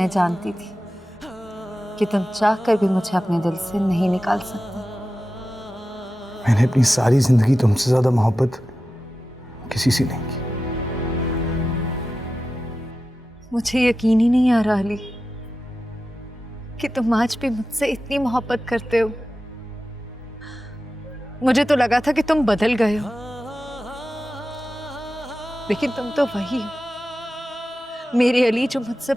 मैं जानती थी कि तुम चाहकर भी मुझे अपने दिल से नहीं निकाल सकते। मैंने अपनी सारी जिंदगी तुमसे ज्यादा मोहब्बत किसी से नहीं की। मुझे यकीन ही नहीं आ रहा अली कि तुम आज भी मुझसे इतनी मोहब्बत करते हो। मुझे तो लगा था कि तुम बदल गए हो, लेकिन तुम तो वही हो मेरी अली जो मुझसे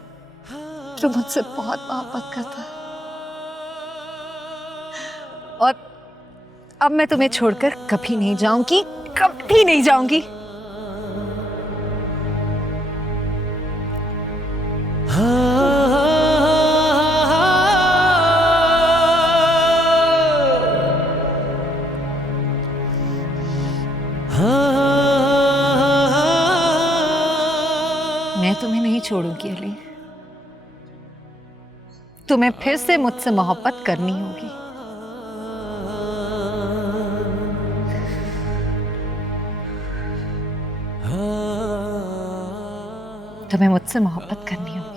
बहुत मोहब्बत करता है। और अब मैं तुम्हें छोड़कर कभी नहीं जाऊंगी, कभी नहीं जाऊंगी। मैं तुम्हें नहीं छोड़ूंगी अली, तुम्हें फिर से मुझसे मोहब्बत करनी होगी। तुम्हें मुझसे मोहब्बत करनी होगी।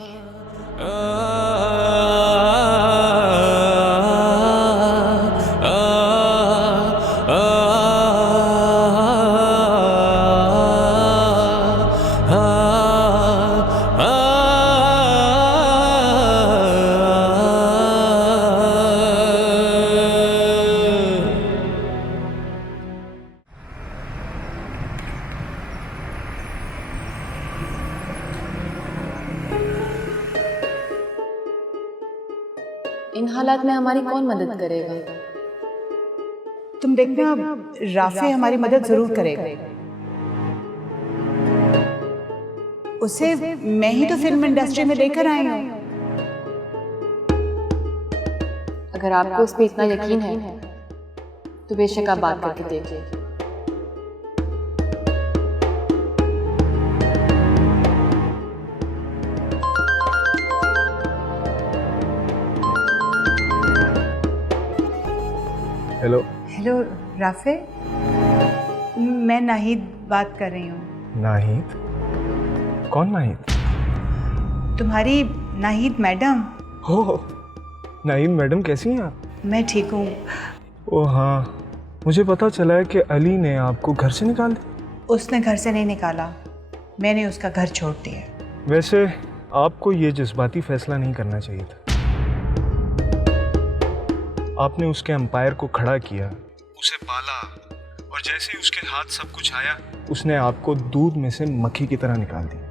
इन हालात में हमारी कौन मदद करेगा? तुम देखना, राफे हमारी मदद जरूर करेगा। उसे मैं ही तो फिल्म इंडस्ट्री में लेकर आई हूँ। अगर आपको उस पर इतना यकीन है तो बेशक आप बात करके देखिए। हेलो हेलो राफे, मैं नाहिद बात कर रही हूँ। नाहिद? कौन नाहिद? तुम्हारी नाहिद मैडम। हो नाहिद मैडम, कैसी हैं आप? मैं ठीक हूँ। ओह हाँ, मुझे पता चला है कि अली ने आपको घर से निकाल दिया। उसने घर से नहीं निकाला, मैंने उसका घर छोड़ दिया। वैसे आपको ये जज्बाती फैसला नहीं करना चाहिए था। आपने उसके एम्पायर को खड़ा किया, उसे पाला, और जैसे ही उसके हाथ सब कुछ आया उसने आपको दूध में से मक्खी की तरह निकाल दिया।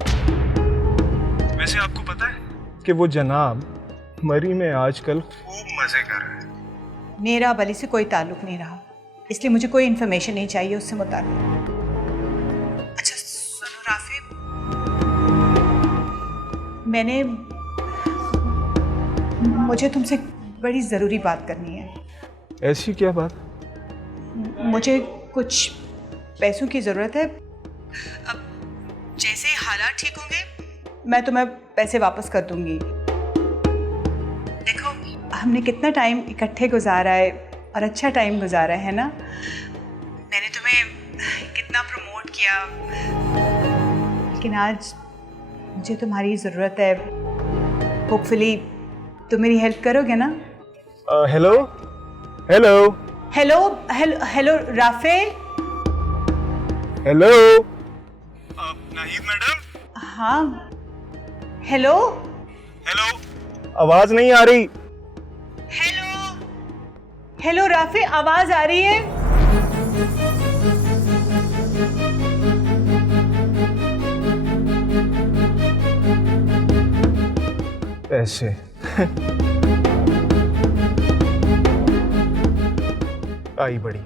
वैसे आपको पता है कि वो जनाब मरी में आजकल खूब मजे कर रहे हैं। मेरा अली से कोई ताल्लुक नहीं रहा, इसलिए मुझे कोई इन्फॉर्मेशन नहीं चाहिए उससे मुताल्लिक। अच्छा सुनो राफे, मुझे तुमसे बड़ी ज़रूरी बात करनी है। ऐसी क्या बात? मुझे कुछ पैसों की ज़रूरत है। अब जैसे ही हालात ठीक होंगे मैं तुम्हें पैसे वापस कर दूंगी। देखो, हमने कितना टाइम इकट्ठे गुजारा है और अच्छा टाइम गुजारा है ना। मैंने तुम्हें कितना प्रमोट किया, लेकिन आज मुझे तुम्हारी ज़रूरत है। होपफुली तुम मेरी हेल्प करोगे ना? Hello hello hello hello hello Rafe. Hello Nahid madam. हाँ हेलो हेलो, आवाज नहीं आ रही। हेलो हेलो राफे, आवाज आ रही है? पैसे आई बड़ी,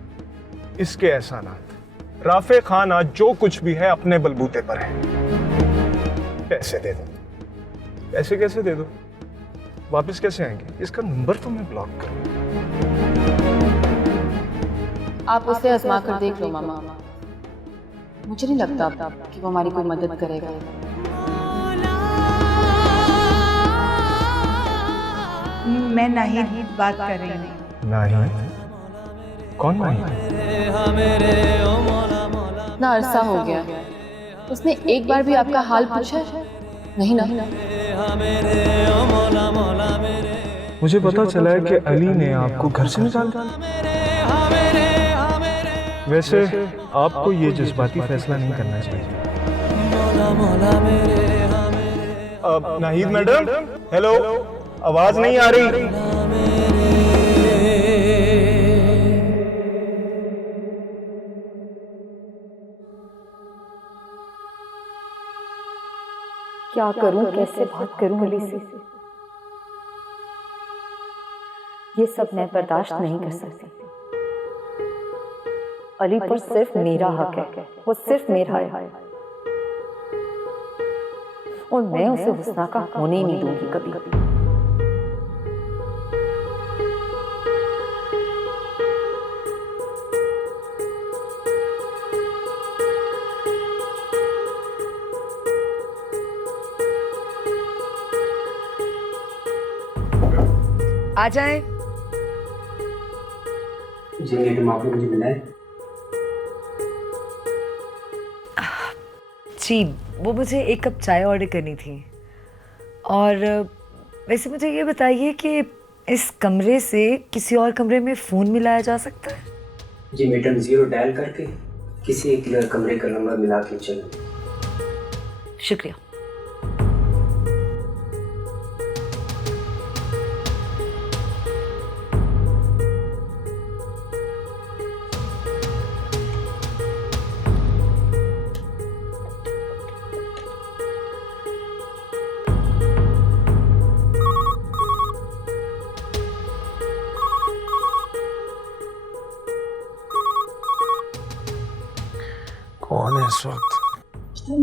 इसके एहसानात। राफे खान आज जो कुछ भी है अपने बलबूते पर है। पैसे दे दो। पैसे कैसे दे दो? वापस कैसे आएंगे? इसका नंबर तो मैं ब्लॉक करूं। आप उसे आजमा कर देख लो मामा। मुझे नहीं लगता कि वो हमारी कोई मदद करेगा। मैं नाहिद बात कर रही हूँ। नाहिद? कौन नाहिद? इतना अरसा हो गया, उसने एक बार भी आपका हाल पूछा? नहीं ना। मुझे पता चला है कि अली ने आपको घर से निकाल दिया। वैसे आपको ये जज्बाती फैसला नहीं करना चाहिए। नाहिद मैडम, हेलो, आवाज नहीं आ रही। क्या करूं, कैसे बात करूं अली से? ये सब मैं बर्दाश्त नहीं कर सकती। अली पर सिर्फ मेरा हक है, वो सिर्फ मेरा है, और मैं उसे हुस्ना का होने ही नहीं दूंगी कभी कभी। आ जाए। जी मैडम, आपने मुझे मिला है? जी, वो मुझे एक कप चाय ऑर्डर करनी थी। और वैसे मुझे ये बताइए कि इस कमरे से किसी और कमरे में फ़ोन मिलाया जा सकता है? जी मैडम, 0 डायल करके किसी एक कमरे का नंबर मिला के चलो। शुक्रिया। कौन है इस वक्त?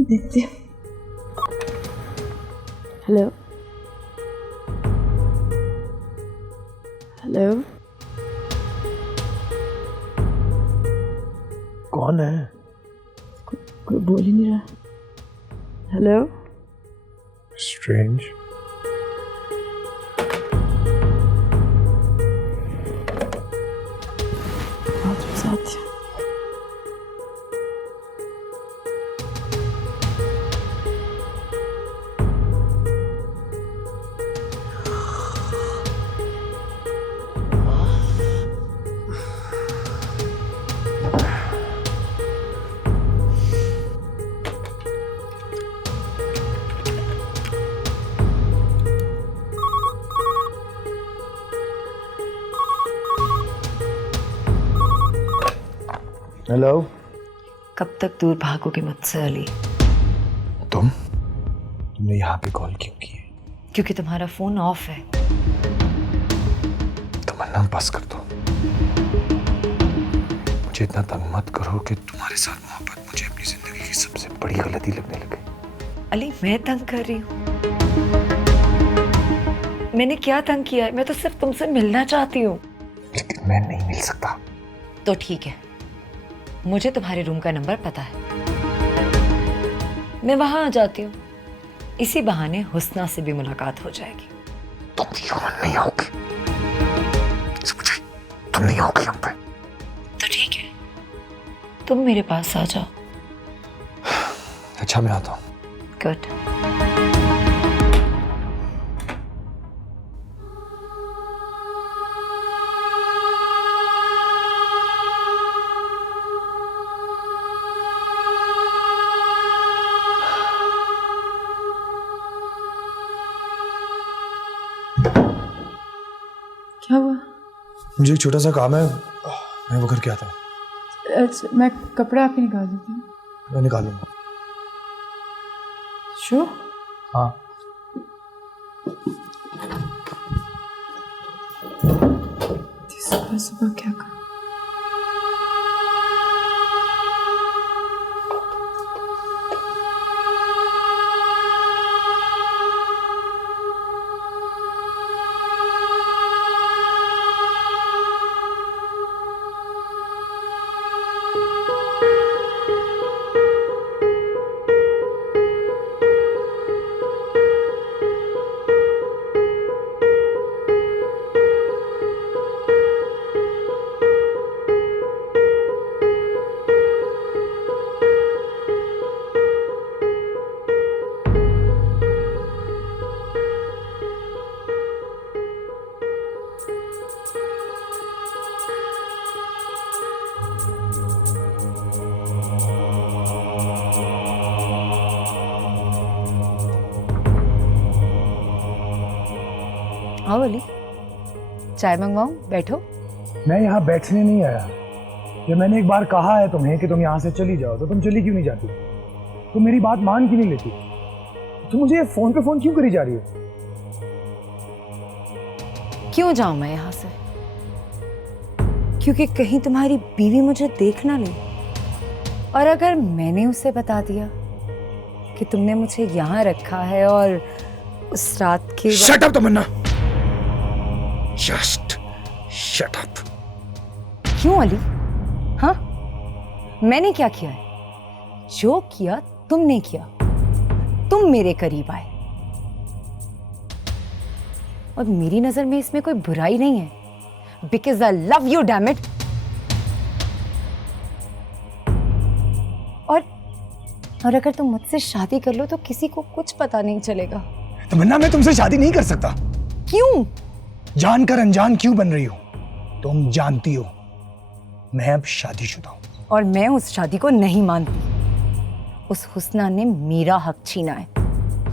देखते हैं। हेलो हेलो, कौन है? कोई बोल ही नहीं रहा। Hello, strange. साथ हेलो। कब तक दूर भागोगे मुझसे अली? तुमने यहाँ पे कॉल क्यों की है? क्योंकि तुम्हारा फोन ऑफ है। तमन्ना, बस कर दो। मुझे इतना तंग मत करो कि तुम्हारे साथ मोहब्बत मुझे अपनी जिंदगी की सबसे बड़ी गलती लगने लगे। अली, मैं तंग कर रही हूँ? मैंने क्या तंग किया है? मैं तो सिर्फ तुमसे मिलना चाहती हूँ। लेकिन मैं नहीं मिल सकता। तो ठीक है, मुझे तुम्हारे रूम का नंबर पता है, मैं वहां आ जाती हूँ। इसी बहाने हुस्ना से भी मुलाकात हो जाएगी। तुम ह्यूमन नहीं होगी, समझे? तुम नहीं होगी हम पे। तो ठीक है, तुम मेरे पास आ जाओ। अच्छा, मैं आता हूँ। गुड। क्या हुआ? मुझे एक छोटा सा काम है, मैं वो करके आता हूँ। अच्छा, मैं कपड़ा आपके निकाल देती हूँ। मैं निकालूंगा। श्योर? हाँ। सुबह सुबह क्या कर? आओ अली, चाय मंगवाऊं? बैठो। मैं यहाँ बैठने नहीं आया। ये मैंने एक बार कहा है तुम्हें कि तुम यहाँ से चली जाओ, तो तुम चली क्यों नहीं जाती? तुम मेरी बात मान क्यों नहीं लेती? तुम मुझे फोन पे फोन क्यों करी जा रही हो? क्यों जाऊं मैं यहाँ से? क्योंकि कहीं तुम्हारी बीवी मुझे देख ना ले, और अगर मैंने उसे बता दिया कि तुमने मुझे यहाँ रखा है और उस रात की शट अप तमन्ना, जस्ट शट अप। क्यों अली? हाँ, मैंने क्या किया है? जो किया तुमने किया। तुम मेरे करीब आए और मेरी नजर में इसमें कोई बुराई नहीं है, because I love you damn it. और अगर तुम मुझसे शादी कर लो तो किसी को कुछ पता नहीं चलेगा। तमन्ना, मैं तुमसे शादी नहीं कर सकता। क्यों? जानकर अनजान क्यों बन रही हो? तुम जानती हो मैं अब शादीशुदा हूं। और मैं उस शादी को नहीं मानती। उस हुस्ना ने मेरा हक छीना है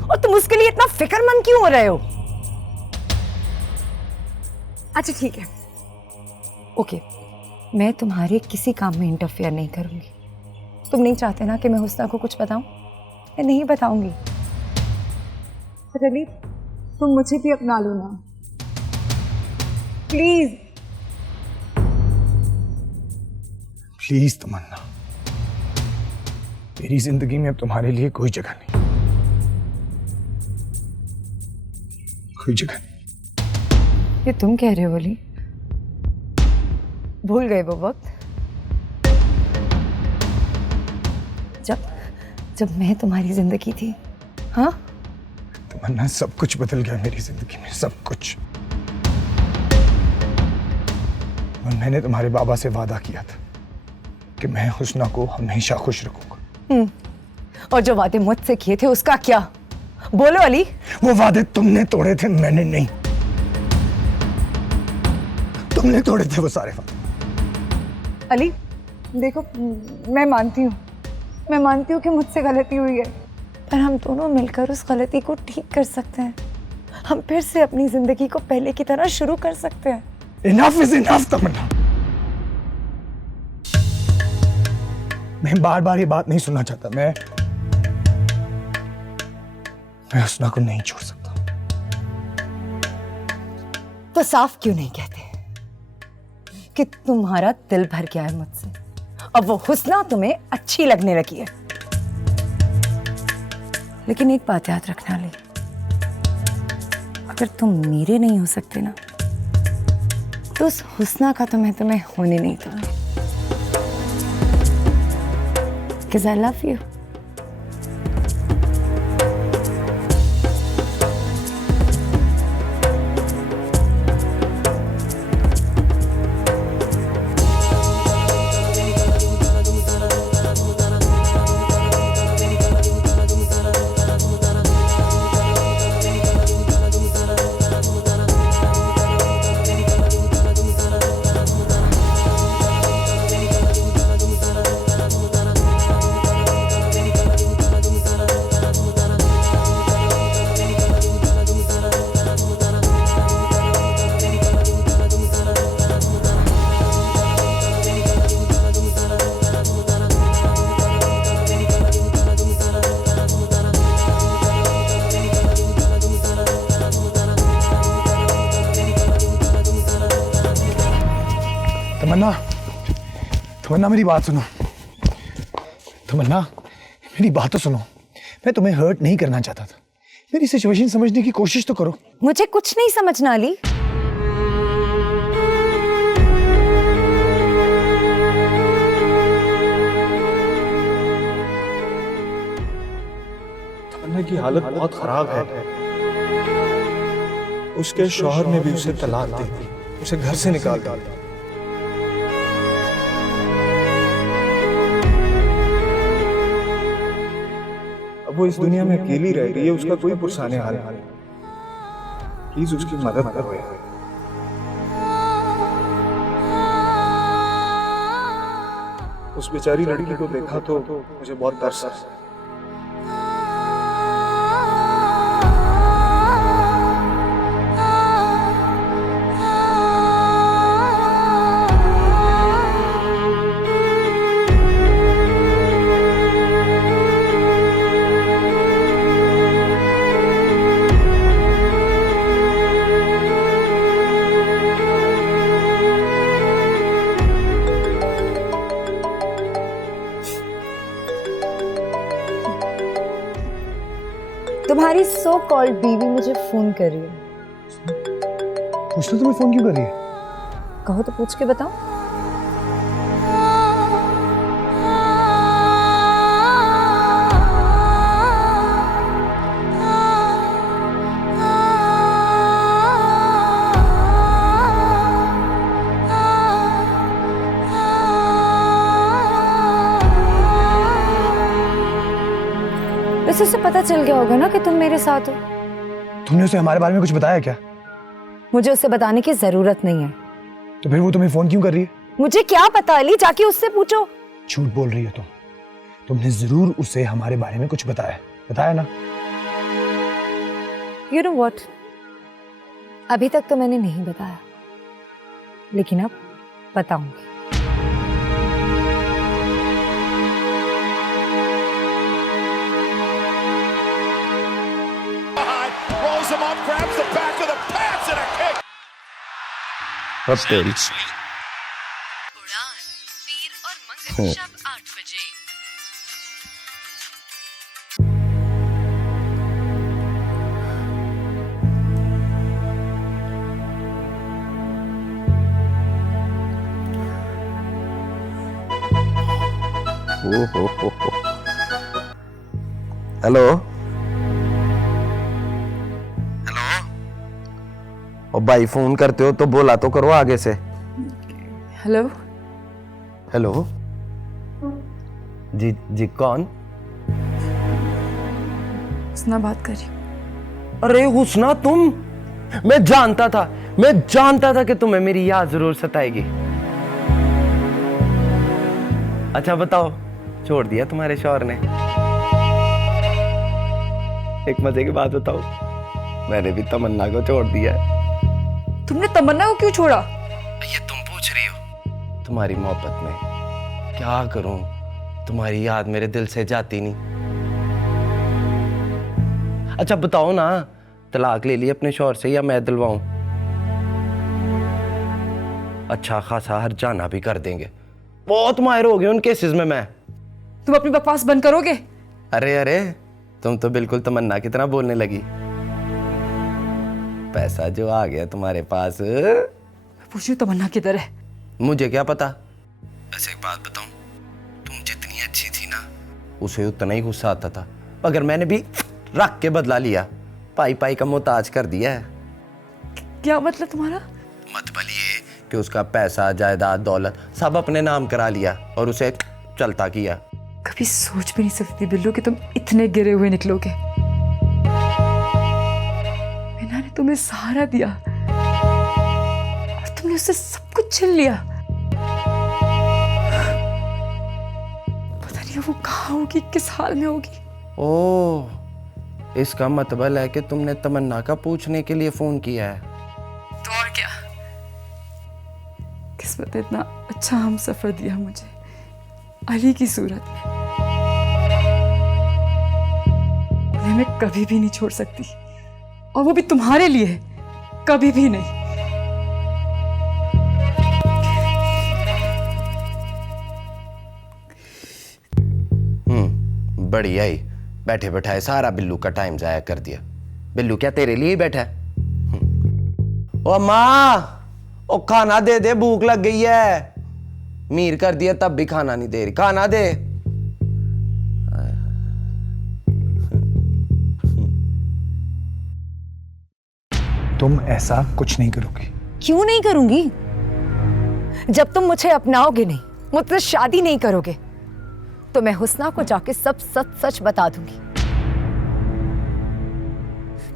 और तुम उसके लिए इतना फिक्रमंद क्यों हो रहे हो? अच्छा ठीक है, ओके, मैं तुम्हारे किसी काम में इंटरफेयर नहीं करूंगी। तुम नहीं चाहते ना कि मैं हुस्ना को कुछ बताऊं? मैं नहीं बताऊंगी। अली, तुम मुझे भी अपना लो ना, प्लीज। प्लीज तमन्ना, मेरी जिंदगी में अब तुम्हारे लिए कोई जगह नहीं, कोई जगह नहीं। ये तुम कह रहे हो अली? भूल गए वो वक्त जब मैं तुम्हारी जिंदगी थी? हाँ तमन्ना, सब कुछ बदल गया मेरी जिंदगी में, सब कुछ। और मैंने तुम्हारे बाबा से वादा किया था कि मैं हुस्ना को हमेशा खुश रखूंगा। और जो वादे मुझसे किए थे उसका क्या? बोलो अली। वो वादे तुमने तोड़े थे, मैंने नहीं। तुमने तोड़े थे वो सारे वादे। अली देखो, मैं मानती हूँ कि मुझसे गलती हुई है, पर हम दोनों मिलकर उस गलती को ठीक कर सकते हैं। हम फिर से अपनी जिंदगी को पहले की तरह शुरू कर सकते हैं। Enough is enough तमन्ना। मैं बार बार ये बात नहीं सुनना चाहता। मैं हुस्ना को नहीं छोड़ सकता। तो साफ क्यों नहीं कहते कि तुम्हारा दिल भर गया है मुझसे और वो हुस्ना तुम्हें अच्छी लगने लगी है? लेकिन एक बात याद रखना अली, अगर तुम मेरे नहीं हो सकते ना, तो उस हुस्ना का तुम्हें होने नहीं दूंगी। Because I love you. तमन्ना, मेरी बात सुनो। तमन्ना, मेरी बात तो सुनो। मैं तुम्हें हर्ट नहीं करना चाहता था। मेरी सिचुएशन समझने की कोशिश तो करो। मुझे कुछ नहीं समझना अली। तमन्ना की हालत बहुत खराब है। उसके शौहर ने भी उसे तलाक दे दी, उसे घर से निकाल दिया। अब वो इस दुनिया में अकेली रह रही है, उसका कोई पुरसाने हाल नहीं। प्लीज उसकी मदद करो यार। उस बेचारी लड़की को देखा तो मुझे बहुत तरस आया। सो कॉल्ड बीवी मुझे फोन कर रही है। पूछ तो तुम्हें फोन क्यों कर रही है? कहो तो पूछ के बताओ। वैसे उसे पता चल गया होगा ना कि तुम मेरे साथ हो। तुमने उसे हमारे बारे में कुछ बताया क्या? मुझे उसे बताने की जरूरत नहीं है। तो फिर वो तुम्हें फोन क्यों कर रही है? मुझे क्या पता अली, जाके उससे पूछो। झूठ बोल रही हो तुम। तुमने जरूर उसे हमारे बारे में कुछ बताया ना? You know what? अभी तक तो मैंने नहीं बताया, लेकिन अब बताऊंगी। Rolls him up, grabs the back of the pants and a kick. उड़ान पीर और मंगल शब 8 बजे। हेलो ओ भाई, फोन करते हो तो बोला तो करो आगे से। हेलो। हेलो जी जी, कौन? हुस्ना बात कर रही हूँ। अरे हुस्ना, तुम? मैं जानता था कि तुम्हें मेरी याद जरूर सताएगी। अच्छा बताओ, छोड़ दिया तुम्हारे शौहर ने? एक मजे की बात बताओ, मैंने भी तमन्ना को छोड़ दिया। तुमने तमन्ना को क्यों छोड़ा? ये तुम पूछ रही हो? तुम्हारी मोहब्बत में क्या करूं, तुम्हारी याद मेरे दिल से जाती नहीं। अच्छा बताओ ना, तलाक ले ली अपने शौहर से या मैं दिलवाऊं? अच्छा खासा हर्जाना भी कर देंगे, बहुत माहिर हो गए उन केसेस में मैं। तुम अपनी बकवास बंद करोगे? अरे तुम तो बिल्कुल तमन्ना की तरह बोलने लगी। पैसा जो आ गया तुम्हारे पास। पूछ रही तमन्ना किधर है? मुझे क्या पता। ऐसे एक बात बताऊं, तुम जितनी अच्छी थी ना, उसे उतना ही गुस्सा आता था, मगर मैंने भी रख के बदला लिया, पाई का मोहताज कर दिया है। क्या मतलब तुम्हारा? मतलब ये कि उसका पैसा, जायदाद, दौलत सब अपने नाम करा लिया और उसे चलता किया। कभी सोच भी नहीं सकती बिल्लू कि तुम इतने गिरे हुए निकलोगे। मैंने तुम्हें सहारा दिया और तुमने उससे सब कुछ छीन लिया। पता नहीं वो कहाँ होगी, किस हाल में होगी। ओह, इसका मतलब है कि तुमने तमन्ना का पूछने के लिए फोन किया है। तो और क्या, किस्मत ने इतना अच्छा हम सफर दिया मुझे, अली की सूरत में। उन्हें मैं कभी भी नहीं छोड़ सकती, और वो भी तुम्हारे लिए, कभी भी नहीं। बढ़िया ही, बैठे बैठाए सारा बिल्लू का टाइम जाया कर दिया। बिल्लू क्या तेरे लिए ही बैठा है? ओ माँ, ओ खाना दे दे, भूख लग गई है। मीर कर दिया तब भी खाना नहीं दे रही, खाना दे। तुम ऐसा कुछ नहीं करोगी। क्यों नहीं करूंगी? जब तुम मुझे अपनाओगे नहीं, मुझसे शादी नहीं करोगे, तो मैं हुस्ना को जाके सब सच बता दूंगी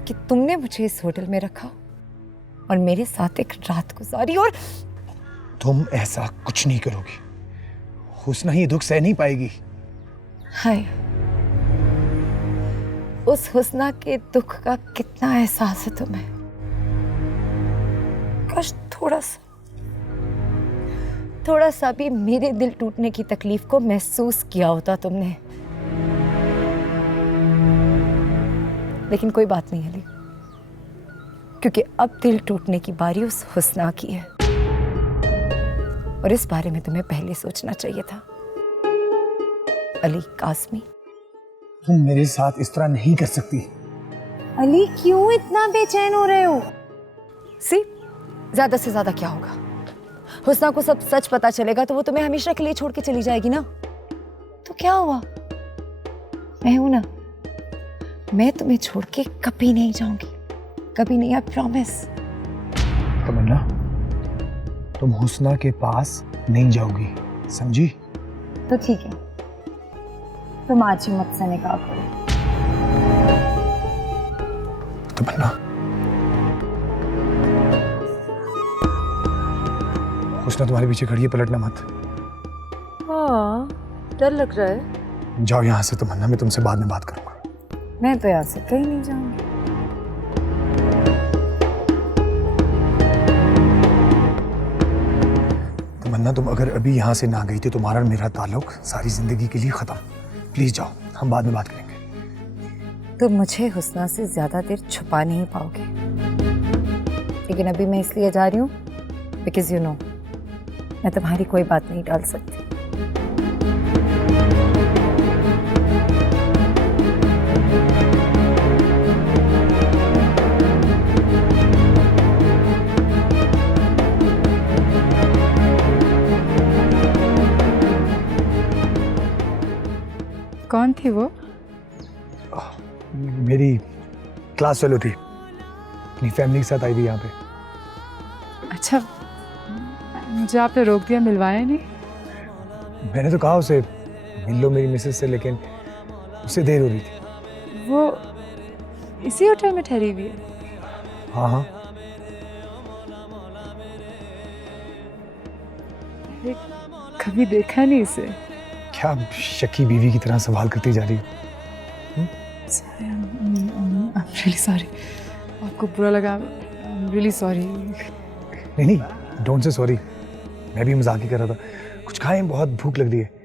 कि तुमने मुझे इस होटल में रखा और मेरे साथ एक रात गुजारी। और तुम ऐसा कुछ नहीं करोगी। हुस्ना ये दुख सह नहीं पाएगी। हाय, उस हुस्ना के दुख का कितना एहसास है तुम्हें? काश थोड़ा सा भी मेरे दिल टूटने की तकलीफ को महसूस किया होता तुमने। लेकिन कोई बात नहीं अली, क्योंकि अब दिल टूटने की बारी उस हुस्ना की है, और इस बारे में तुम्हें पहले सोचना चाहिए था। अली कासमी, तुम मेरे साथ इस तरह नहीं कर सकती। अली क्यों इतना बेचैन हो रहे हो? सी, ज्यादा से ज्यादा क्या होगा? हुस्ना को सब सच पता चलेगा तो वो तुम्हें हमेशा के लिए छोड़ के चली जाएगी ना। तो क्या हुआ? मैं हूं ना, मैं तुम्हें छोड़ के कभी नहीं जाऊंगी, कभी नहीं, आई प्रॉमिस। तमन्ना, तुम हुस्ना के पास नहीं जाओगी, समझी? तो ठीक है, तुम आज ही मुझसे निकाह करो। तमन्ना, हुस्ना तुम्हारे पीछे खड़ी है, पलटना मत। हाँ, डर लग रहा है। जाओ यहाँ से तमन्ना, मैं तुमसे बाद में बात करूंगा। मैं तो यहाँ से कहीं नहीं जाऊंगी। तमन्ना, तुम अगर अभी यहाँ से ना गई तो तुम्हारा और मेरा ताल्लुक सारी जिंदगी के लिए खत्म। प्लीज जाओ, हम बाद में बात करेंगे। तुम मुझे हुस्ना से ज्यादा देर छुपा नहीं पाओगे, लेकिन अभी मैं इसलिए जा रही हूँ बिकॉज यू नो मैं तुम्हारी कोई बात नहीं टाल सकती। कौन थी वो? मेरी क्लास फेलो थी, अपनी फैमिली के साथ आई थी यहाँ पे। अच्छा, मुझे आपने रोक दिया, मिलवाया नहीं? मैंने तो कहा उसे मिल लो मेरी मिसेज से, लेकिन उसे देर हो रही थी। वो इसी होटल में ठहरी हुई है? हाँ हाँ। कभी देखा नहीं इसे। क्या शकी बीवी की तरह सवाल करती जा रही हो? रियली सॉरी, आपको बुरा लगा, रियली सॉरी। नहीं नहीं, डोंट से सॉरी, मैं भी मजाक ही कर रहा था। कुछ खाएं, बहुत भूख लग रही है।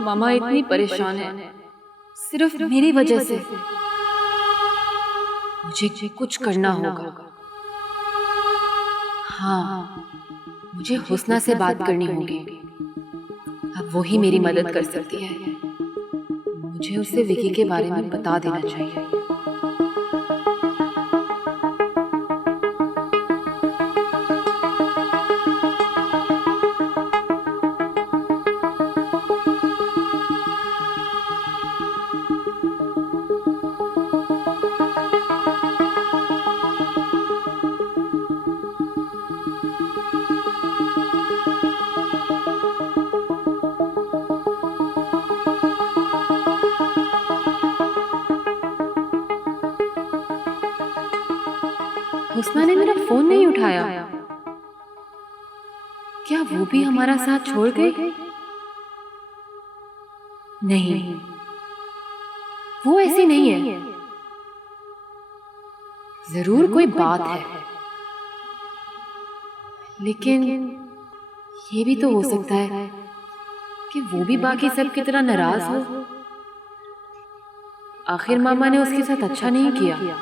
मामा इतनी परेशान है सिर्फ मेरी वजह से। मुझे कुछ करना होगा। हाँ, मुझे हुस्ना से बात करनी होगी। अब वो ही मेरी मदद कर सकती है। मुझे उसे विकी के बारे में बता देना चाहिए। हुस्ना ने मेरा फोन नहीं उठाया। क्या वो भी हमारा साथ छोड़ गई? नहीं, वो ऐसी नहीं है। जरूर कोई बात है, लेकिन ये भी तो हो सकता है कि वो भी बाकी सब की तरह नाराज हो। आखिर मामा ने उसके साथ अच्छा नहीं किया।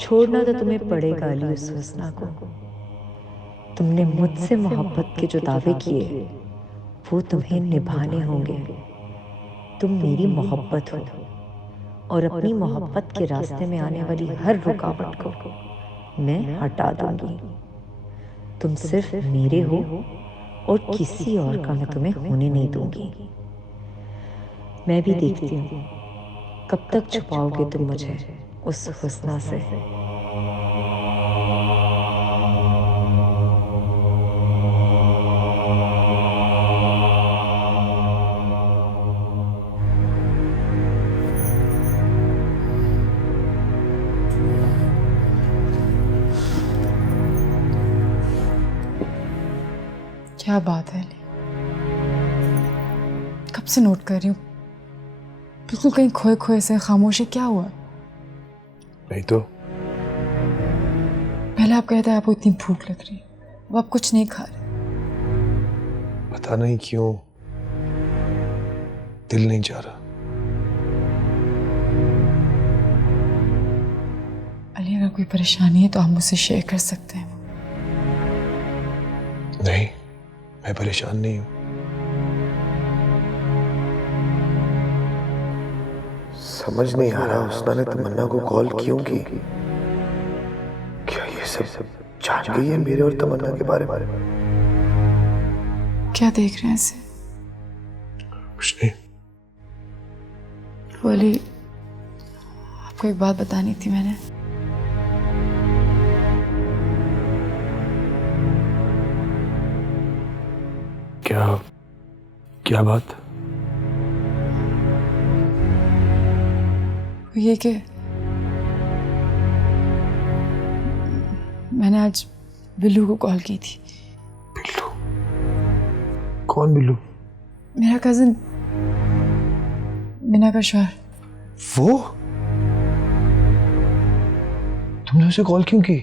छोड़ना तो तुम्हें पड़ेगा अली उस हुस्ना को। तुमने मुझसे मोहब्बत के जो दावे किए वो तुम्हें निभाने होंगे। तुम मेरी मोहब्बत हो और अपनी मोहब्बत के रास्ते में आने वाली हर रुकावट को मैं हटा दूंगी। तुम सिर्फ मेरे हो और किसी और का मैं तुम्हें होने नहीं दूंगी। मैं भी देखती हूँ कब तक छुपाओगे तुम मुझे उस हुस्ना से? क्या बात है अली, कब से नोट कर रही हूँ, बिल्कुल कहीं खोए खोए से खामोशी। क्या हुआ? नहीं तो पहले आप कहते हैं आपको इतनी भूख लग रही है, अब आप कुछ नहीं खा रहे। पता नहीं क्यों दिल नहीं चाह रहा। अली अगर कोई परेशानी है तो आप मुझसे शेयर कर सकते हैं। नहीं, मैं परेशान नहीं हूं। समझ नहीं आ रहा उसना ने तमन्ना को कॉल क्यों की। क्या ये सब जान गई है मेरे और तमन्ना के बारे में? क्या देख रहे हैं ऐसे? कुछ नहीं। वो अली, आपको एक बात बतानी थी मैंने। क्या बात? ये कि मैंने आज बिल्लू को कॉल की थी। बिल्लू? कौन बिल्लू? मेरा कजिन मीना का शौहर। वो? तुमने उसे कॉल क्यों की?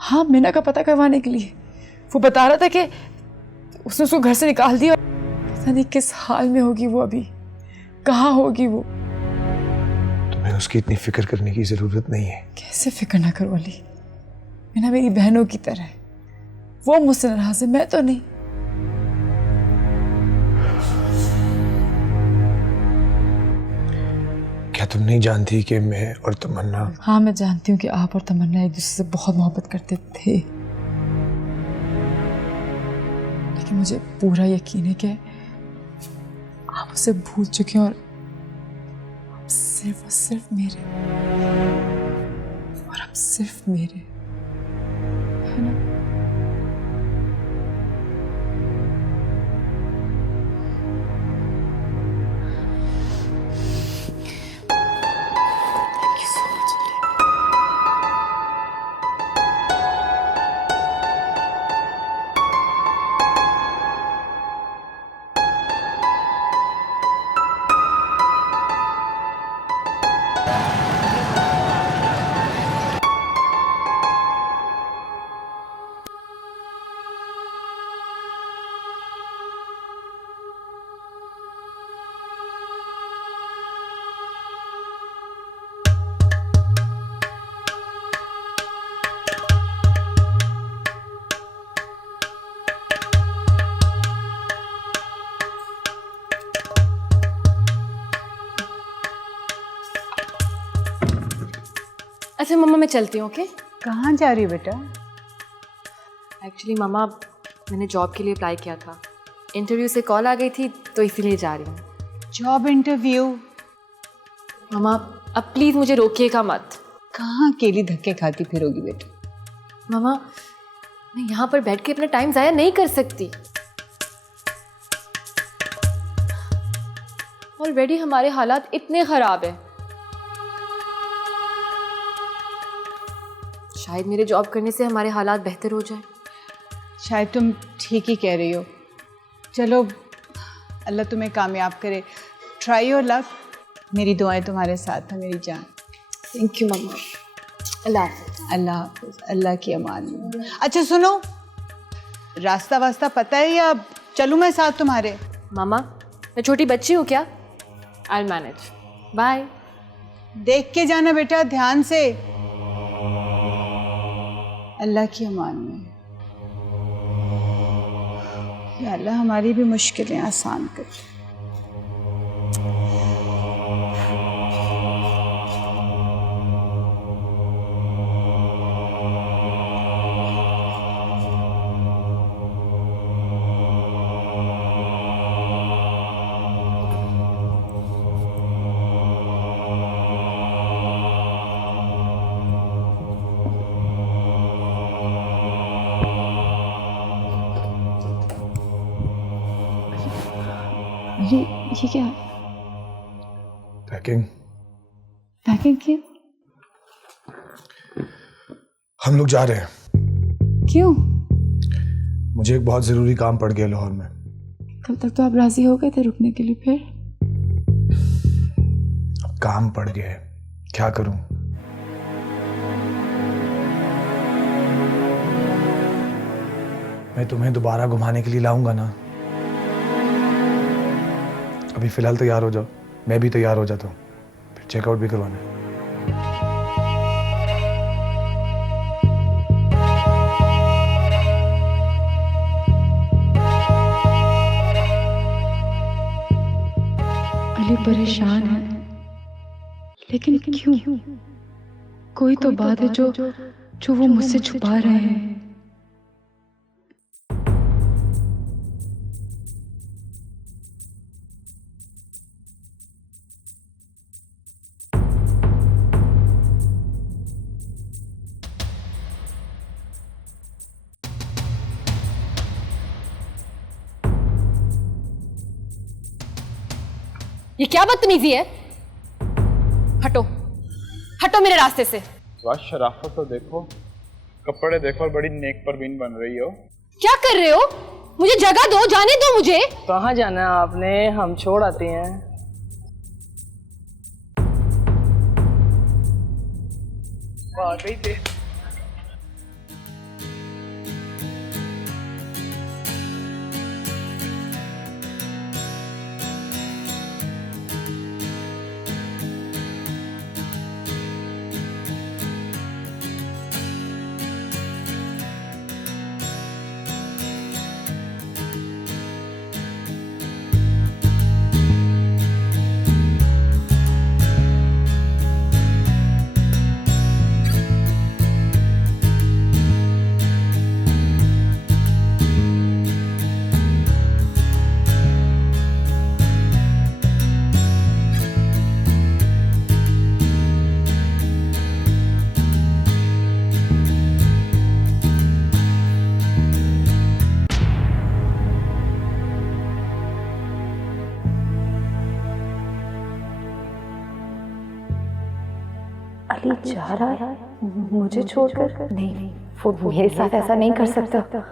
हाँ, मीना का पता करवाने के लिए। वो बता रहा था कि उसने उसको घर से निकाल दिया। पता नहीं किस हाल में होगी वो, अभी कहाँ होगी वो। तुम्हें उसकी इतनी फिक्र करने की जरूरत नहीं है। कैसे फिक्र ना करो अली, मीना मेरी बहनों की तरह है। वो मुझसे नाराज है, मैं तो नहीं। क्या तुम नहीं जानती कि मैं और तमन्ना? हाँ, मैं जानती हूँ कि आप और तमन्ना एक दूसरे से बहुत मोहब्बत करते थे, लेकिन मुझे पूरा यकीन है कि आप उसे भूल चुके हैं और आप सिर्फ और सिर्फ मेरे, और आप सिर्फ मेरे, है ना? Thank you so much, Ali. अच्छा मम्मा, मैं चलती हूँ। ओके? कहाँ जा रही हो बेटा? एक्चुअली मम्मा, मैंने जॉब के लिए अप्लाई किया था, इंटरव्यू से कॉल आ गई थी तो इसीलिए जा रही हूँ। Job interview? मम्मा अब प्लीज़ मुझे रोकिएगा मत। कहाँ अकेली धक्के खाती फिरोगी बेटा? मम्मा, मैं यहाँ पर बैठ के अपना टाइम ज़ाया नहीं कर सकती। ऑलरेडी हमारे हालात इतने ख़राब हैं। शायद मेरे जॉब करने से हमारे हालात बेहतर हो जाए। शायद तुम ठीक ही कह रही हो। चलो, अल्लाह तुम्हें कामयाब करे। Try your luck. मेरी दुआएं तुम्हारे साथ हैं मेरी जान। थैंक यू मम्मा। अल्लाह हाफ़िज़। अल्लाह हाफ़िज़। अल्लाह की अमान में। अच्छा सुनो, रास्ता वास्ता पता है या चलूँ मैं साथ तुम्हारे? मामा, मैं छोटी बच्ची हूँ क्या? I will manage. बाय। देख के जाना बेटा, ध्यान से। अल्लाह की अमान में। या अल्लाह हमारी भी मुश्किलें आसान कर। ये क्या है? पैकिंग। पैकिंग क्यों? हम लोग जा रहे हैं। क्यों? मुझे एक बहुत जरूरी काम पड़ गया लाहौर में। कल तक तो आप राजी हो गए थे रुकने के लिए, फिर? अब काम पड़ गया है, क्या करूं? मैं तुम्हें दोबारा घुमाने के लिए लाऊंगा ना। अभी फिलहाल तैयार हो जाओ, मैं भी तैयार हो जाता हूँ, फिर चेकआउट भी करवाना है। अली परेशान है, लेकिन क्यों? कोई तो बात है जो वो मुझसे छुपा रहे हैं। ये क्या बदतमीजी है? हटो हटो मेरे रास्ते से। वाह शराफत तो देखो, कपड़े देखो और बड़ी नेक परवीन बन रही हो। क्या कर रहे हो? मुझे जगह दो, जाने दो मुझे। कहाँ जाना है आपने? हम छोड़ आते हैं। वाकई थे। अली जा रहा है मुझे छोड़कर? नहीं, वो मेरे साथ ऐसा नहीं कर सकता।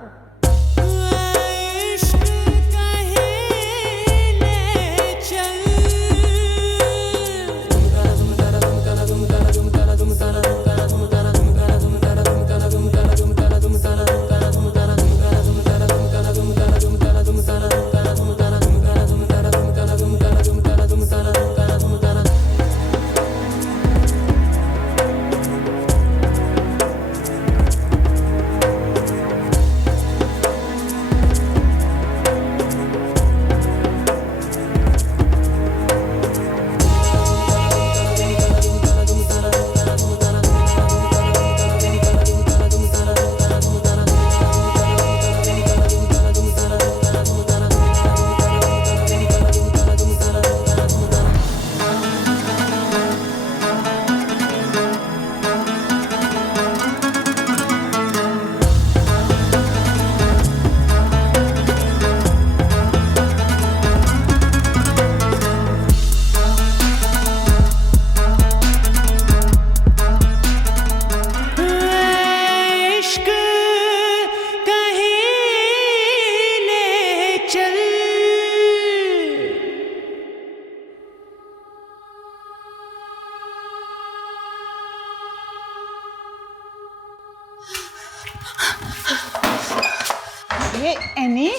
ये एनी,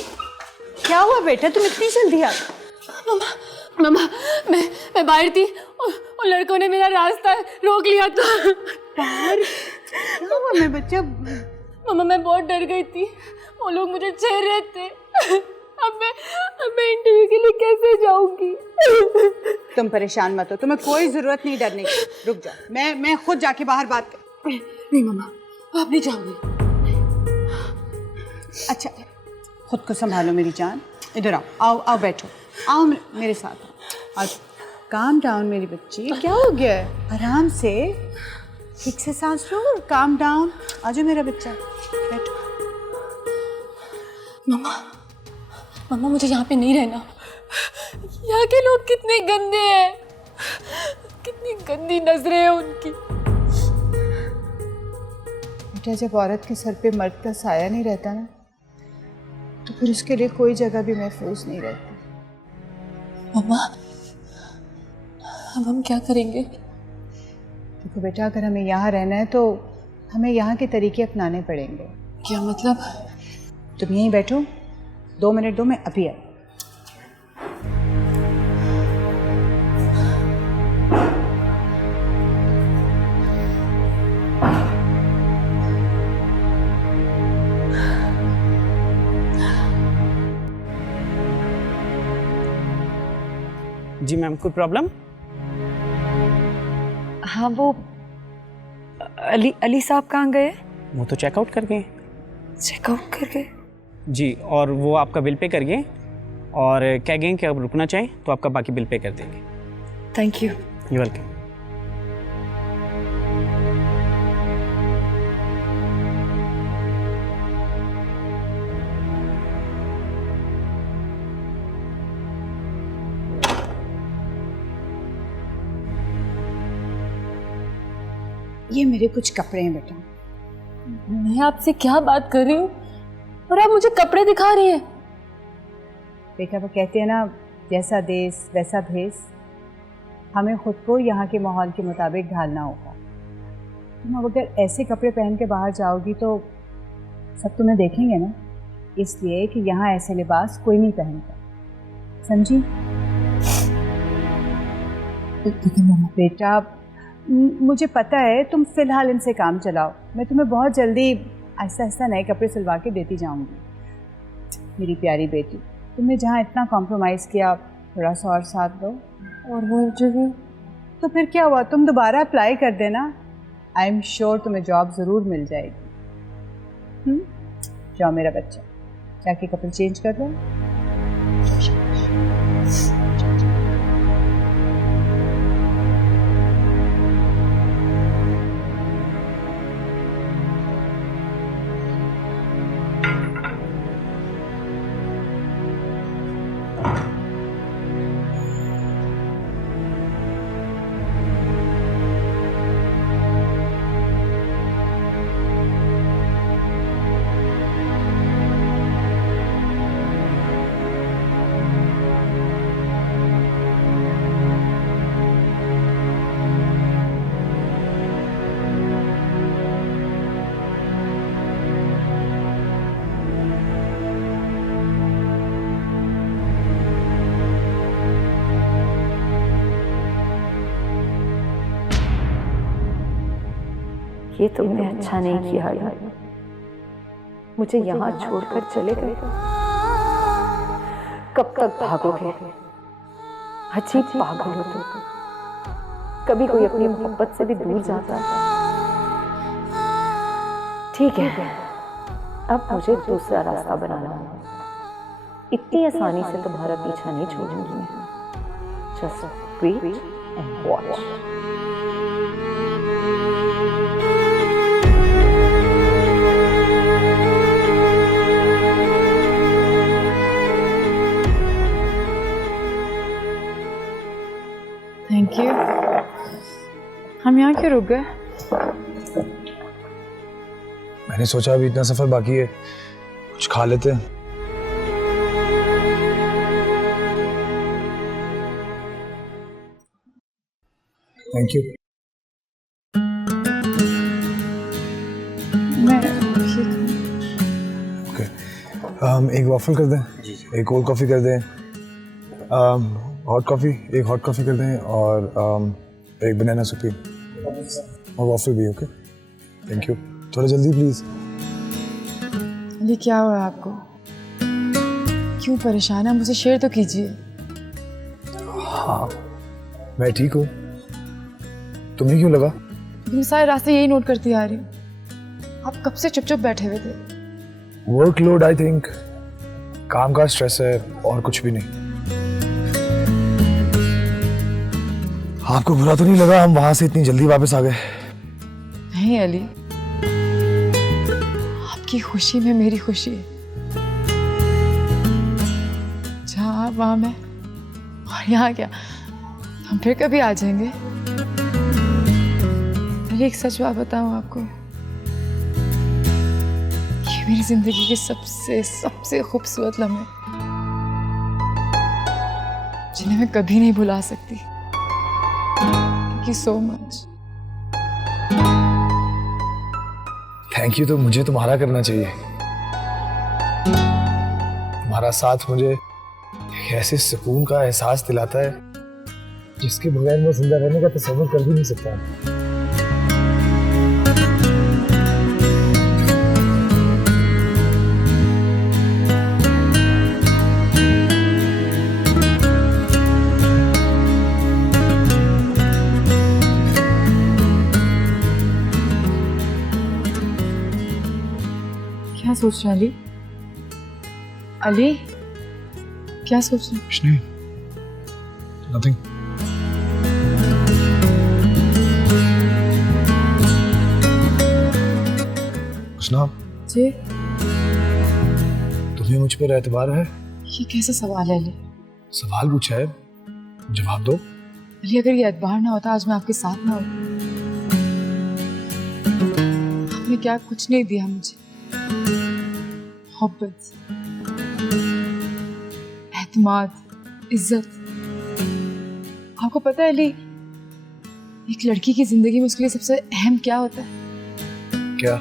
क्या हुआ बेटा, तुम इतनी जल्दी आ? मम्मा, मैं बाहर थी और उन लड़कों ने मेरा रास्ता रोक लिया था। बाहर? क्या हुआ मेरे बच्चा? मम्मा मैं बहुत डर गई थी, वो लोग मुझे छेड़ रहे थे। अब मैं इंटरव्यू के लिए कैसे जाऊंगी? तुम परेशान मत हो, तुम्हें कोई जरूरत नहीं डरने की। रुक जाओ, मैं खुद जाके बाहर बात कर। नहीं मम्मा, आप नहीं जाओगे। अच्छा, खुद को संभालो मेरी जान। इधर आओ आओ बैठो, आओ मेरे साथ आज। काम डाउन मेरी बच्ची, क्या हो गया है? आराम से, ठीक से सांस लो, काम डाउन। आजो मेरा बच्चा, बैठो। मम्मा मुझे यहाँ पे नहीं रहना, यहाँ के लोग कितने गंदे हैं, कितनी गंदी नजरें हैं उनकी। बेटा, जब औरत के सर पे मर्द का साया नहीं रहता ना, तो फिर उसके लिए कोई जगह भी महफूज नहीं रहती। मम्मा, अब हम क्या करेंगे? देखो बेटा, अगर हमें यहाँ रहना है तो हमें यहाँ के तरीके अपनाने पड़ेंगे। क्या मतलब? तुम यहीं बैठो, 2 मिनट दो, मैं अभी आई। जी मैम, कोई प्रॉब्लम? हाँ, वो अली साहब कहाँ गए? वो तो चेकआउट कर गए। चेकआउट कर गए? जी, और वो आपका बिल पे कर गए और कह गए कि अगर रुकना चाहें तो आपका बाकी बिल पे कर देंगे। Thank you. You welcome. ये मेरे कुछ कपड़े हैं बेटा। मैं आपसे क्या बात कर रही हूँ और आप मुझे कपड़े दिखा रही हैं। बेटा, वो कहते हैं ना, जैसा देश वैसा भेष। हमें खुद को यहाँ के माहौल के मुताबिक ढालना होगा। तुम अब अगर ऐसे कपड़े पहन के बाहर जाओगी तो सब तुम्हें देखेंगे ना, इसलिए कि यहाँ ऐसे लिबास कोई नहीं पहनता, समझी? बेटा, मुझे पता है तुम फिलहाल इनसे काम चलाओ, मैं तुम्हें बहुत जल्दी आहिस्ता आहिस्ता नए कपड़े सिलवा के देती जाऊंगी। मेरी प्यारी बेटी, तुमने जहाँ इतना कॉम्प्रोमाइज़ किया, थोड़ा सा और साथ दो। और वो इंटरव्यू? तो फिर क्या हुआ, तुम दोबारा अप्लाई कर देना। आई एम श्योर तुम्हें जॉब ज़रूर मिल जाएगी। जाओ मेरा बच्चा, जाके कपड़े चेंज कर लो। ये तुमने अच्छा नहीं किया अली, मुझे यहाँ छोड़कर चले गए। कब तक भागोगे? अजीब पागल हो तुम। कभी कोई अपनी मोहब्बत से भी दूर जाता है। ठीक है, अब मुझे दूसरा रास्ता बनाना होगा। इतनी आसानी से तुम्हारा पीछा नहीं छोड़ूंगी मैं। Just wait and watch. Thank you. हम यहाँ क्यों रुक गए? मैंने सोचा अभी इतना सफर बाकी है, कुछ खा लेते हैं। Thank you. ओके, एक वॉफल कर दें, एक कोल्ड कॉफ़ी कर दें, हॉट कॉफ़ी, एक हॉट कॉफ़ी कर दें और एक बनाना सुपी और वॉफल भी। Okay, thank you. थोड़ा जल्दी प्लीज़। ये क्या हुआ आपको? क्यों परेशान है? मुझे शेयर तो कीजिए। हाँ, मैं ठीक हूँ। तुम्हें क्यों लगा? मैं सारे रास्ते यही नोट करती आ रही हूँ। आप कब से चुप-चुप बैठे हुए थे? वर्कलोड, आई थिंक काम का स्ट्रेस है और कुछ भी नहीं। आपको बुरा तो नहीं लगा हम वहां से इतनी जल्दी वापस आ गए? नहीं अली, आपकी खुशी में मेरी खुशी है। जहाँ आप वहाँ मैं और यहाँ क्या, हम फिर कभी आ जाएंगे। अली एक सच बात बताऊँ आपको, ये मेरी जिंदगी के सबसे खूबसूरत लम्हे जिन्हें मैं कभी नहीं भुला सकती। Thank you so much. Thank you तो मुझे तुम्हारा करना चाहिए। तुम्हारा साथ मुझे एक ऐसे सुकून का एहसास दिलाता है जिसके बगैर मैं जिंदा रहने का तसव्वुर कर भी नहीं सकता। क्या सोच रहे हैं अली? अली क्या सोच रहे हैं? कुछ नहीं, नथिंग। हुस्ना, जी तुम्हें मुझ पर एतबार है? ये कैसा सवाल है अली? सवाल पूछा है, जवाब दो। अली अगर ये एतबार ना होता आज मैं आपके साथ ना होती। आपने क्या कुछ नहीं दिया मुझे, मोहब्बत, एतमाद, इज्जत। आपको पता है अली, एक लड़की की जिंदगी में उसके लिए सबसे अहम क्या होता है? क्या?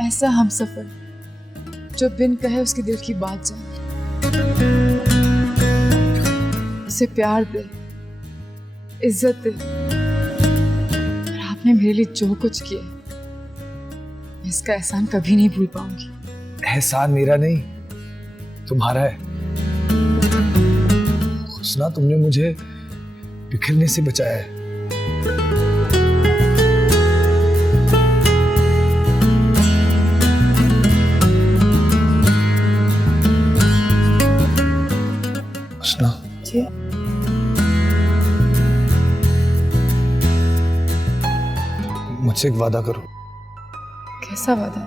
ऐसा हमसफर जो बिन कहे उसके दिल की बात जाने, उसे प्यार दे, इज्जत दे। और आपने मेरे लिए जो कुछ किया, मैं इसका एहसान कभी नहीं भूल पाऊंगी। एहसान मेरा नहीं, तुम्हारा है। हुस्ना, तुमने मुझे बिखरने से बचाया है। हुस्ना, जी मुझसे एक वादा करो। कैसा वादा?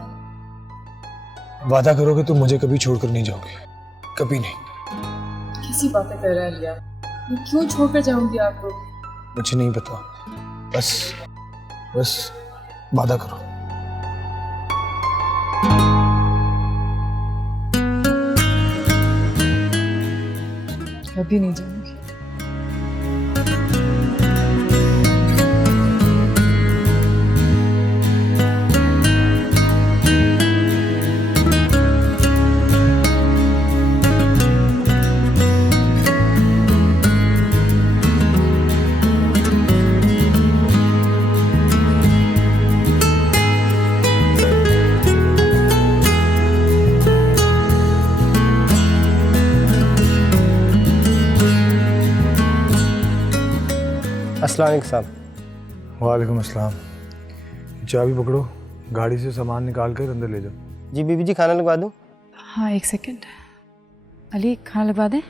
वादा करो कि तुम मुझे कभी छोड़कर नहीं जाओगे, कभी नहीं। कैसी बातें कर रहे हैं लिया? मैं क्यों छोड़कर जाऊंगी आपको? मुझे नहीं पता, बस वादा करो। कभी नहीं जाऊंगी। अस्सलाम वालेकुम साहब। वालेकुम अस्सलाम। चाबी पकड़ो, गाड़ी से सामान निकाल कर अंदर ले जाओ। जी बीबी जी, खाना लगवा दूँ? हाँ एक सेकंड। अली खाना लगवा दें?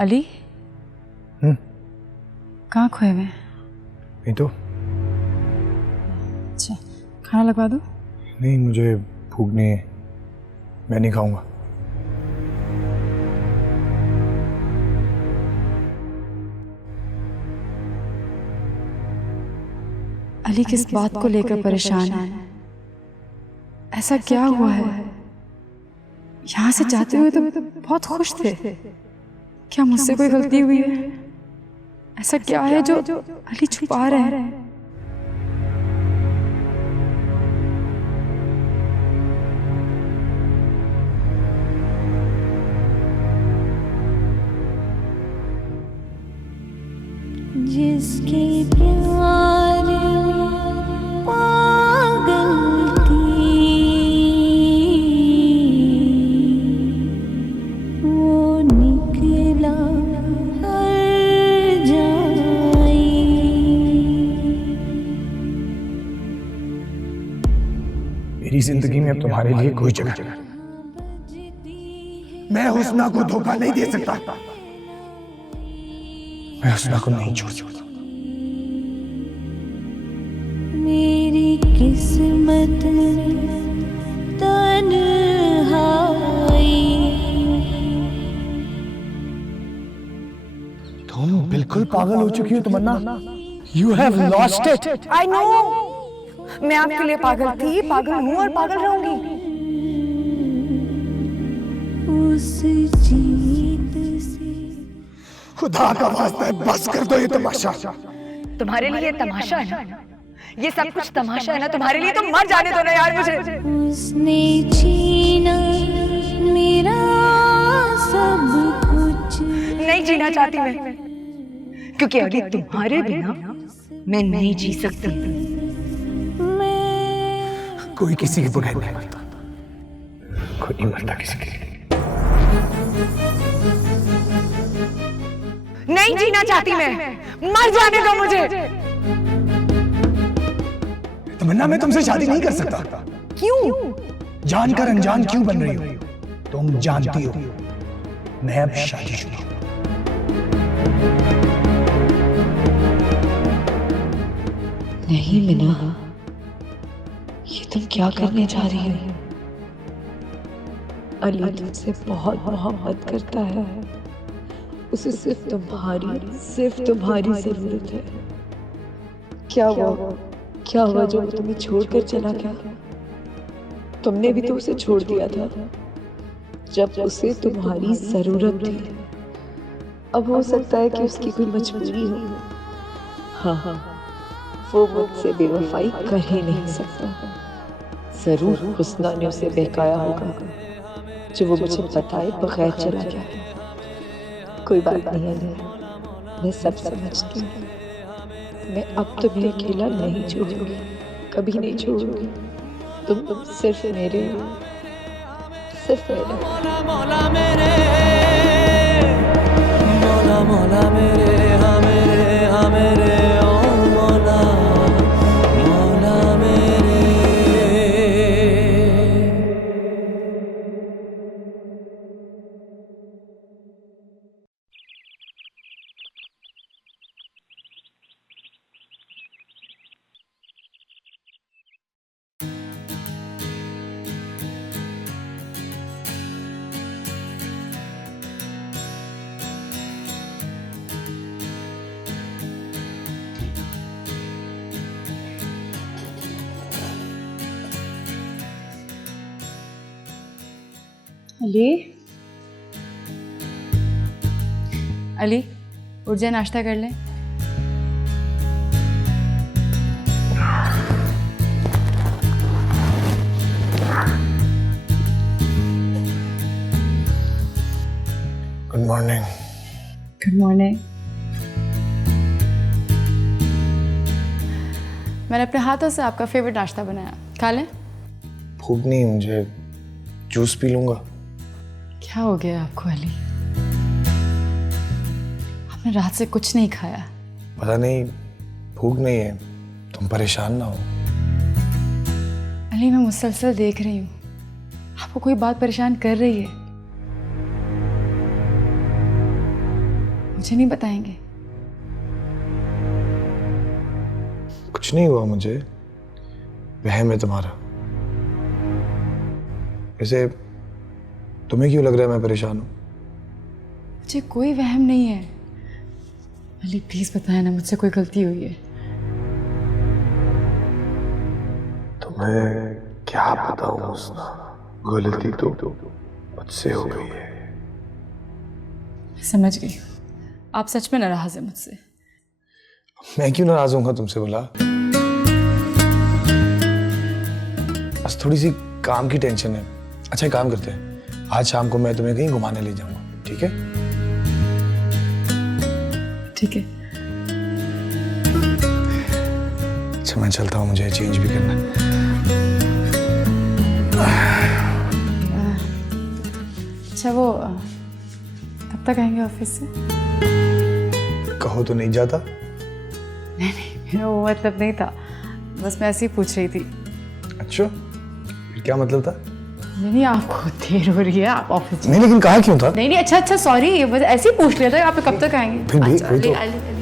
अली कहाँ खोए हुए? नहीं तो। अच्छा खाना लगवा दूँ? नहीं, मुझे भूख नहीं है, मैं नहीं खाऊंगा। अली किस बात को लेकर परेशान है? ऐसा क्या हुआ है? यहाँ से जाते हुए तो बहुत खुश थे। क्या मुझसे कोई गलती हुई है? ऐसा क्या है जो अली छुपा रहे हैं? जिसके प्यार पागल थी वो निकला हर जाई। मेरी जिंदगी में अब तुम्हारे लिए कोई जगह नहीं। मैं हुस्ना को धोखा नहीं दे सकता। मैं हुस्ना को नहीं छोड़ सकता। मेरी किस्मत तन्हाई बिल्कुल पागल हो चुकी हो Tamanna. You have lost it. I know, मैं आपके लिए पागल थी, पागल हूँ और पागल रहूंगी। उस जीत से खुदा का वास्ता है, बस कर दो ये तमाशा। तुम्हारे लिए तमाशा है ना, ये सब कुछ तमाशा है ना तुम्हारे लिए, तो मर जाने दो ना यार मुझे। उसने छीना मेरा सब कुछ। नहीं जीना चाहती मैं, क्योंकि अभी तुम्हारे बिना मैं नहीं जी सकती। कोई किसी के बगैर नहीं मरता, कोई नहीं मरता किसी के लिए। नहीं जीना चाहती मैं, मर जाने दो मुझे। तमन्ना मैं तुमसे शादी नहीं कर सकता। क्यों? जानकर अनजान क्यों बन रही हो? तुम जानती हो मैं अब शादीशुदा हूं। नहीं मीना, ये तुम क्या करने जा रही हो? अली तुमसे बहुत मोहब्बत करता है, उसे सिर्फ तुम्हारी जरूरत है। क्या हुआ जो तुम्हें छोड़कर चला गया? तुमने भी तो उसे छोड़ दिया था जब उसे तुम्हारी जरूरत थी। अब हो सकता है कि उसकी कोई मजबूरी हो। हाँ, वो मुझसे बेवफाई कर ही नहीं सकता। जरूर हुस्ना ने उसे बहकाया होगा, जो वो मुझे बताए बगैर चला गया। कोई बात नहीं अली, मैं सब समझती हूँ। मैं अब तुम्हें अकेला नहीं छोड़ूंगी, कभी नहीं छोड़ूंगी। तुम सिर्फ मेरे हो, सिर्फ मेरे। मौला मौला मेरे, मौला मौला मेरे, हाँ मेरे, हाँ मेरे, ओ मौला मौला मेरे। अली उठ जाए, नाश्ता कर ले। Good morning. Good morning. मैंने अपने हाथों से आपका फेवरेट नाश्ता बनाया, खा लें? भूख नहीं, मुझे जूस पी लूंगा। क्या हो गया आपको अली? आपने रात से कुछ नहीं खाया। पता नहीं, भूख नहीं है। तुम परेशान ना हो। अली मैं मुसलसल देख रही हूँ, आपको कोई बात परेशान कर रही है। मुझे नहीं बताएंगे? कुछ नहीं हुआ मुझे, वहम है तुम्हारा। वैसे तुम्हें क्यों लग रहा है मैं परेशान हूँ? मुझे कोई वहम नहीं है। अली प्लीज बताएं ना, मुझसे कोई गलती हुई है? तुम्हें क्या बताऊं हुस्ना, गलती तो मुझसे हो गई है। मैं समझ गई, आप सच में नाराज हैं मुझसे। मैं क्यों नाराज होऊंगा तुमसे बोला? बस थोड़ी सी काम की टेंशन है। अच्छा एक काम करते हैं, आज शाम को मैं तुम्हें कहीं घुमाने ले जाऊंगा, ठीक है? ठीक है। अच्छा मैं चलता हूँ, मुझे चेंज भी करना है। अच्छा वो कब तक आएंगे ऑफिस से? कहो तो नहीं जाता? नहीं मेरा वो मतलब नहीं था, बस मैं ऐसे ही पूछ रही थी। अच्छा फिर क्या मतलब था? नहीं आपको देर हो रही है, आप ऑफिस नहीं लेकिन कहा क्यों था? नहीं अच्छा सॉरी, बस ऐसे ही पूछ लिया था। आप कब तक आएंगे? फिर भी अच्छा, कोई तो... अली।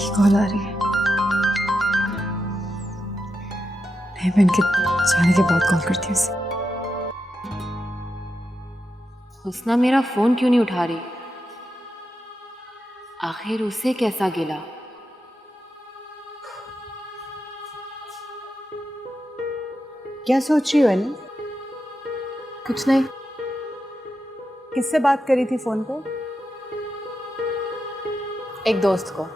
की कॉल आ रही है। नहीं, मैं इनके जाने के बाद कॉल करती हूँ उसे। हुस्ना मेरा फोन क्यों नहीं उठा रही? आखिर उसे कैसा गिला? क्या सोच रही हो अनी? कुछ नहीं। किससे बात करी थी फोन पे? एक दोस्त को।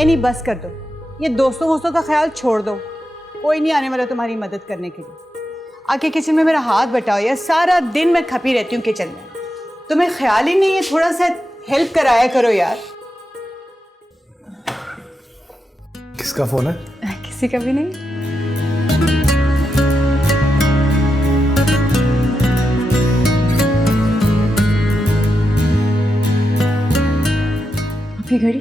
एनी बस कर दो, ये दोस्तों का ख्याल छोड़ दो। कोई नहीं आने वाला तुम्हारी मदद करने के लिए। आके किचन में मेरा हाथ बटाओ यार, सारा दिन मैं खपी रहती हूँ किचन में। तुम्हें ख्याल ही नहीं है, थोड़ा सा हेल्प कराया करो यार। किसका फोन है? किसी का भी नहीं। आपकी घड़ी?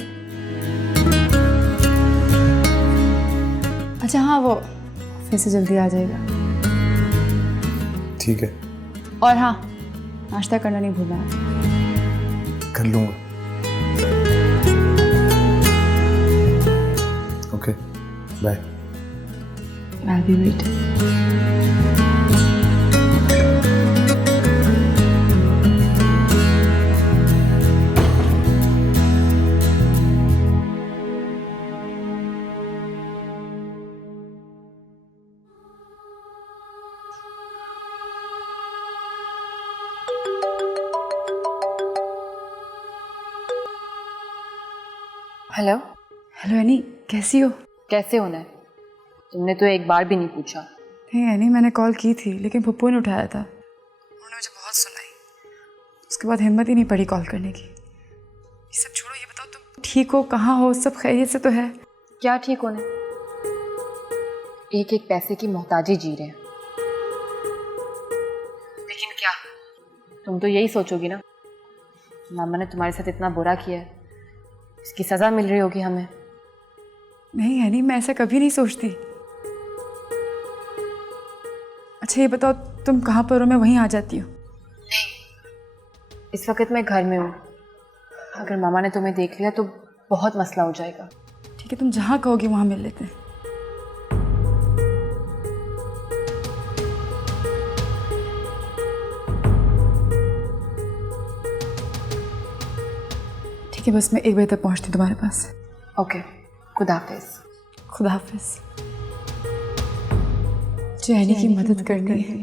अच्छा हाँ, वो ऑफिस से जल्दी आ जाएगा। ठीक है। और हाँ, नाश्ता करना नहीं भूलना। कर लूँगा। Okay, bye. I'll be waiting. Hello. Hello Annie, कैसी हो? कैसे होना है? तुमने तो एक बार भी नहीं पूछा। नहीं एनी, मैंने कॉल की थी लेकिन पप्पू ने उठाया था। उन्होंने मुझे बहुत सुनाई, उसके बाद हिम्मत ही नहीं पड़ी कॉल करने की। ये सब छोड़ो, ये बताओ तुम ठीक हो, कहाँ हो, सब खैरियत से तो है? क्या ठीक होने, एक एक पैसे की मोहताजी जी रहे हैं। लेकिन क्या तुम तो यही सोचोगी ना, मामा ने तुम्हारे साथ इतना बुरा किया है, इसकी सज़ा मिल रही होगी हमें। नहीं एनी, मैं ऐसा कभी नहीं सोचती। अच्छा ये बताओ, तुम कहाँ पर हो? मैं वहीं आ जाती हूँ। नहीं, इस वक्त मैं घर में हूँ। अगर मामा ने तुम्हें देख लिया तो बहुत मसला हो जाएगा। ठीक है, तुम जहाँ कहोगी वहाँ मिल लेते हैं। ठीक है, बस मैं 1 बजे तक पहुँचती हूँ तुम्हारे पास। ओके, खुदा हाफिज़। खुदा हाफिज़। जैनी की मदद करनी है,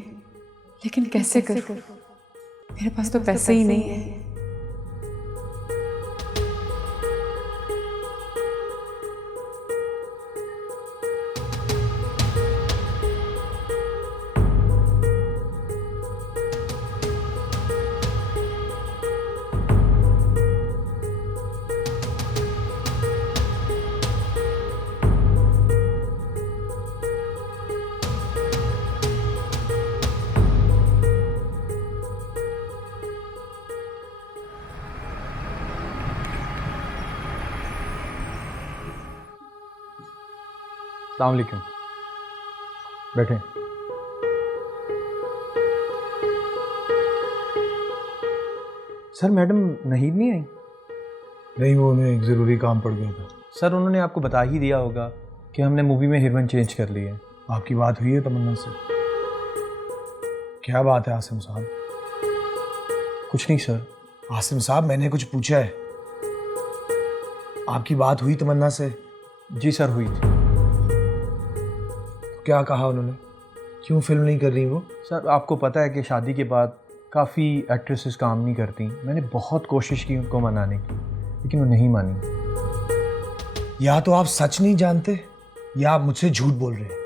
लेकिन कैसे करूं? मेरे पास तो पैसे ही नहीं है। अस्सलाम वालेकुम। बैठे। सर मैडम नहीद नहीं आई? नहीं, वो उन्हें एक ज़रूरी काम पड़ गया था। सर उन्होंने आपको बता ही दिया होगा कि हमने मूवी में हीरोइन चेंज कर ली है। आपकी बात हुई है तमन्ना से? क्या बात है आसिम साहब? कुछ नहीं सर। आसिम साहब, मैंने कुछ पूछा है। आपकी बात हुई तमन्ना से? जी सर, हुई थी। क्या कहा उन्होंने? क्यों फिल्म नहीं कर रही वो? सर आपको पता है कि शादी के बाद काफ़ी एक्ट्रेसेस काम नहीं करती। मैंने बहुत कोशिश की उनको मनाने की, लेकिन वो नहीं मानी। या तो आप सच नहीं जानते या आप मुझसे झूठ बोल रहे हैं।